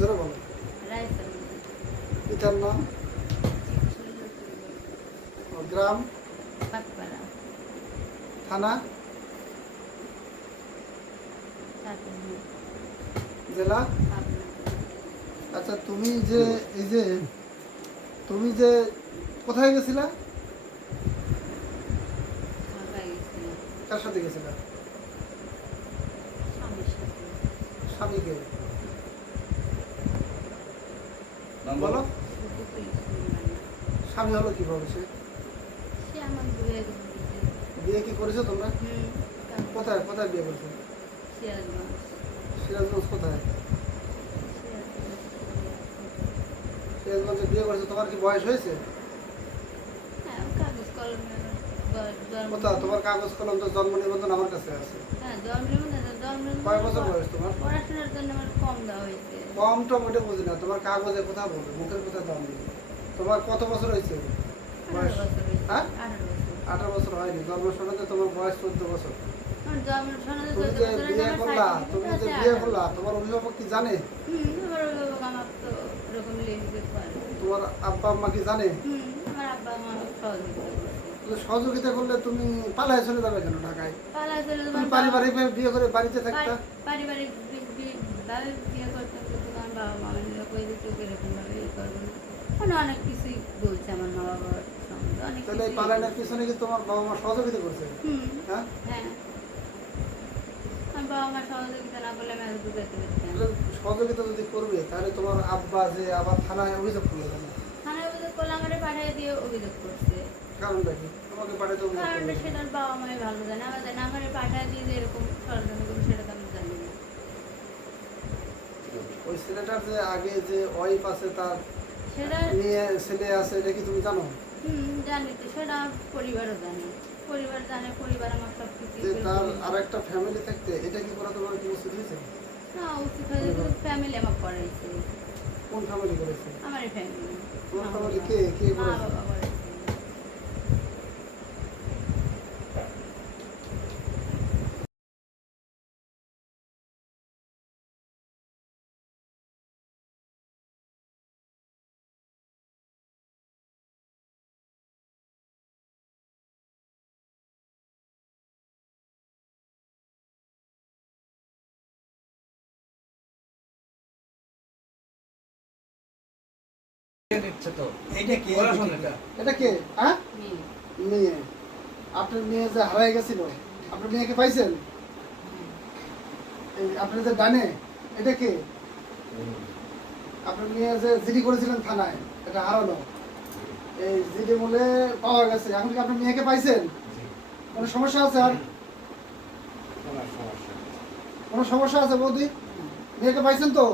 জোরে বলো। পিতার নাম? গ্রাম? থানা? জেলা? আচ্ছা, তুমি যে এই যে তুমি যে কোথায় গেছিলা? কার সাথে গেছিলা? স্বামীকে বলো। স্বামী হলো কিভাবে? সে বিয়ে কি করেছো তোমরা? কোথায় কোথায় বিয়ে করেছো? সিরাজগঞ্জ। কোথায় সিরাজগঞ্জে বিয়ে করেছো? তোমার কি বয়স হয়েছে? কোথাও তোমার কাগজ কলম তো জন্ম নিবন্ধন আমার কাছে আছে। কয় বছর বয়স তোমার? কম টম ওটা বুঝি না, তোমার কাগজে কোথাও বলবে, মুখের কোথায় দাম নেই। তোমার কত বছর হয়েছে বয়স? হ্যাঁ, 18 বছর হয়নি। জন্ম সনদে তোমার বয়স 14 বছর। তুমি যে বিয়ে করলা তোমার অভিভাবক কি জানে? তোমার আব্বা আম্মা কি জানে? সহযোগিতা করলে তুমি পালায় চলে যাবে কেন ঢাকায়? তুমি পারিবারিক বিয়ে করে বাড়িতে থাকতা। পারিবারিক বিয়ে করতে বাবা মা এরকম ভাবে মানে অনেক কিছুই বলছে আমার মা বাবার সঙ্গে অনেক। তাহলে এই পালানোর পিছনে কি তোমার বাবা মা সহযোগিতা করছে? হ্যাঁ হ্যাঁ, বাবা মা সহযোগিতা না করলে আমি আজ বুঝাইতে পারতাম। সহযোগিতা যদি করবে তাহলে তোমার আব্বা যে আবার থানায় অভিযোগ করলো কেন? থানায় অভিযোগ করলে আমারে পাঠিয়ে দিয়ে অভিযোগ করছে। কারণটা কি? তোমাকে পাঠাতে অভিযোগ করলো? কারণটা সেটার বাবা মাই ভালো জানে, আমার জানে আমারে পাঠিয়ে দিয়ে যে এরকম ষড়যন্ত্র করবে সেটা তো আমি জানি না। ওই ছেলেটার যে আগে যে ওয়াইফ আছে, তার সেটা মেয়ে ছেলে আছে, এটা কি তুমি জানো? জানি তো, সেটা পরিবারও জানে, পরিবার জানে, পরিবার আমার সব কিছু। যে তার আরেকটা ফ্যামিলি থাকতে এটা কি করা তোমার কি উচিত হয়েছে? না, উচিত হয়েছে কিন্তু ফ্যামিলি আমার করাইছে। কোন ফ্যামিলি করেছে? আমার ফ্যামিলি। তোমার ফ্যামিলি কে কে মা করেছে? বাবা করেছে। এটা কে? হ্যাঁ, মেয়ে। আপনার মেয়ে যে হারাই গেছিল, আপনার মেয়েকে পাইছেন? আপনার যে ডানে, এটা কে? আপনার মেয়ে যে জিডি করেছিলেন থানায়, এটা হারানো, এই জিডি মূলে পাওয়া গেছে। এখন কি আপনার মেয়েকে পাইছেন? কোনো সমস্যা আছে? আর কোনো সমস্যা আছে বৌদি? মেয়েকে পাইছেন তো?